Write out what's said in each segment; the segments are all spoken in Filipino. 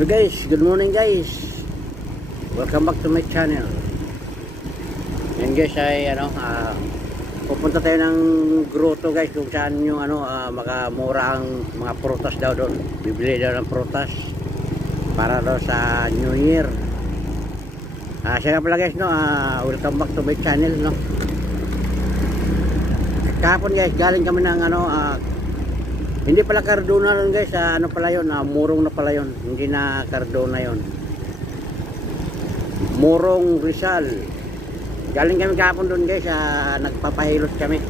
So guys, good morning guys. Welcome back to my channel. Yan guys ay pupunta tayo ng grotto guys kung saan yung makamura ang mga prutas daw doon. Bibili daw ng prutas para daw sa New Year. Siya nga pala guys welcome back to my channel Kahapon guys galing kami ng hindi pala Cardona lang guys, pala yun, Morong na pala yun, hindi na Cardona yun, Morong Rizal. Galing kami kahapon doon guys, nagpapahilot kami.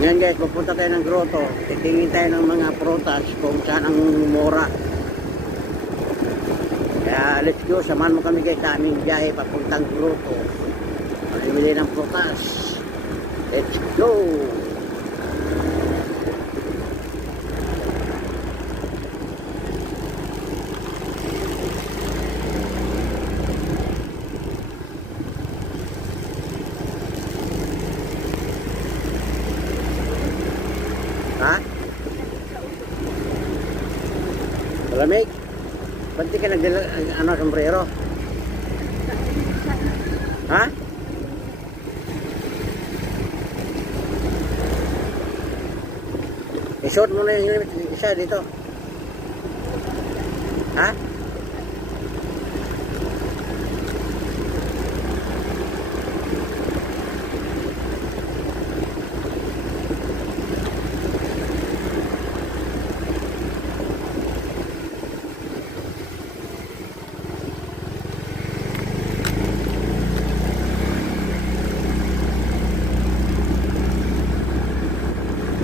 Ngayon guys, pupunta tayo ng grotto, titingin tayo ng mga prutas kung saan ang mura. Kaya let's go, samahan mo kami guys sa aming biyahe papuntang grotto. Bili ng prutas. Let's go. Malamig? Ba't di ka nagdala sombrero? Ha? I-short mo na yung isa dito. Ha?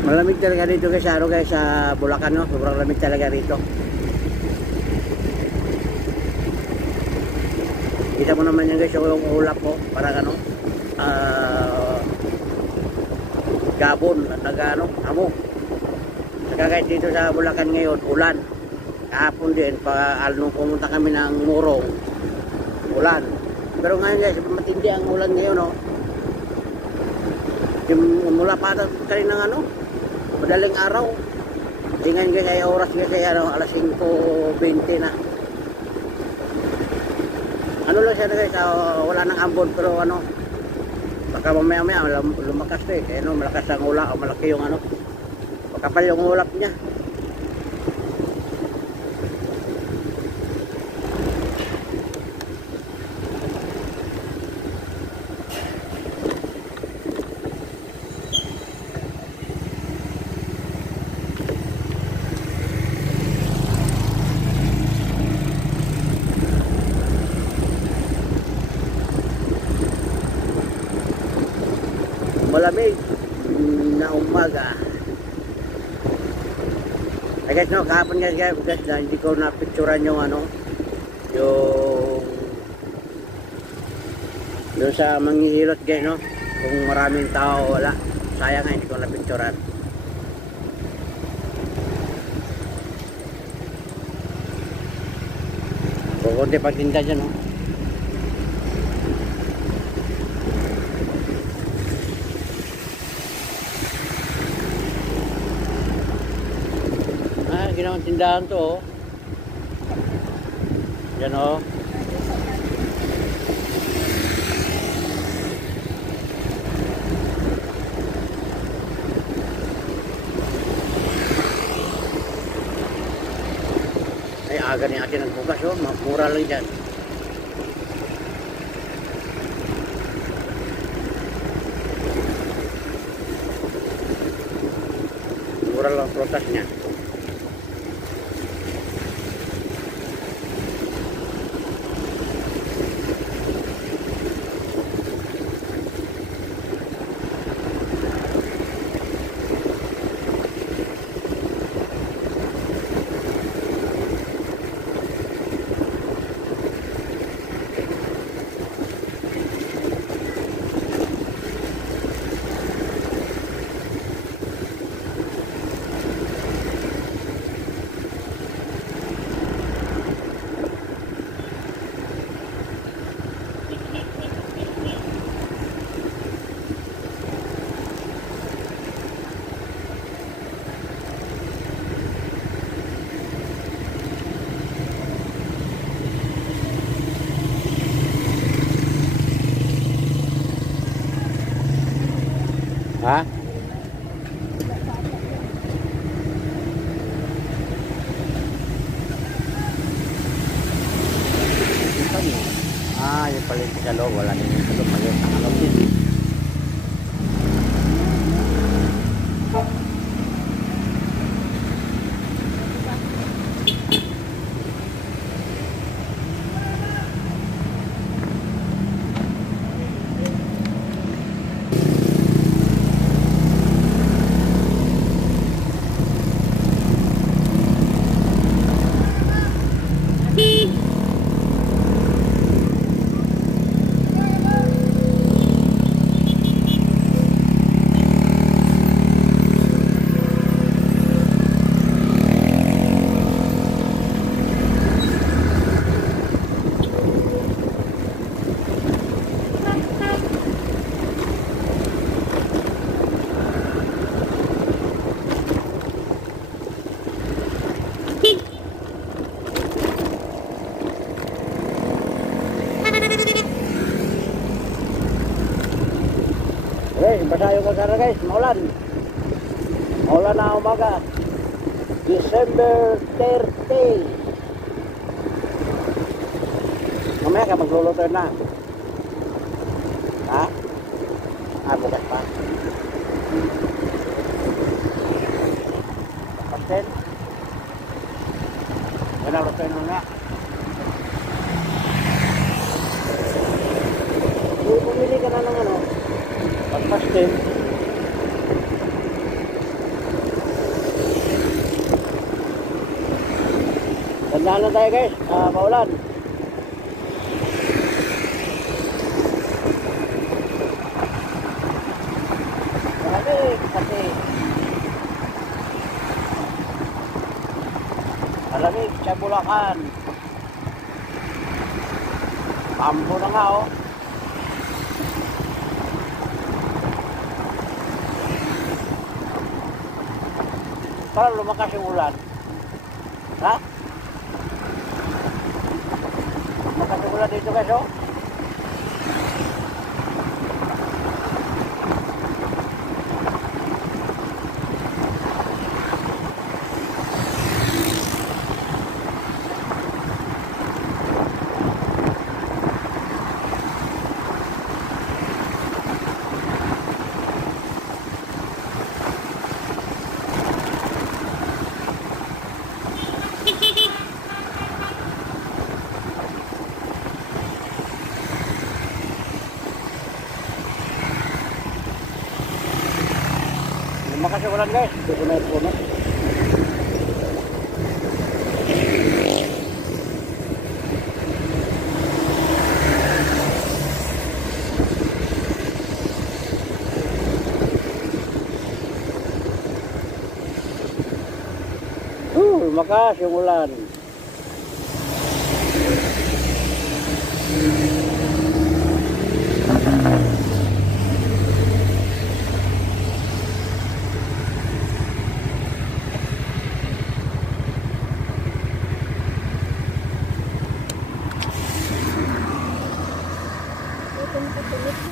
Malamig talaga dito guys, sa Bulacan sobrang lamig talaga rito. Kita mo naman yan guys, yung ulap po, parang gabon, amo. Saka guys dito sa Bulacan ngayon, ulan. Kahapon din, nung pumunta kami ng Morong, ulan. Pero ngayon guys, matindi ang ulan ngayon mula pa kanina madaling araw. Tingnan guys ay oras guys ay alas 5:20 na. Lang siya guys, wala nang ambon pero baka mamaya lumakas kaya malakas ang ulap, malaki yung makapal yung ulap niya. Malamig na umaga. Guys kahapon guys hindi ko na-picturean yung yung sa manghihilot guys kung maraming tao wala. Sayang hindi ko na-picturean. Kukunti pagtinda dyan ginawang tindahan to yan ay aga ni atin nagbukas mura lang dyan. Mura lang prutas niya. palengke sa loob, wala din sa loob, maliit ang loob din. Guys, basa yung kagara guys, maulan. Maulan na umaga. December 30. Mamaya ka magluluto na. Ha? Bukas pa. Pastel. Wala luto na nga. Bumili ka na ng ano. Pagpastin. Tandaan na tayo guys, maulan. Malamig kasi. Malamig sa Bulacan. Pampo na nga oh. Para lumakas yung ulan. Ha? Lumakas yung ulan dito guys oh. Lumakas yung ulan guys, dito na yung puno. Lumakas yung ulan. Ito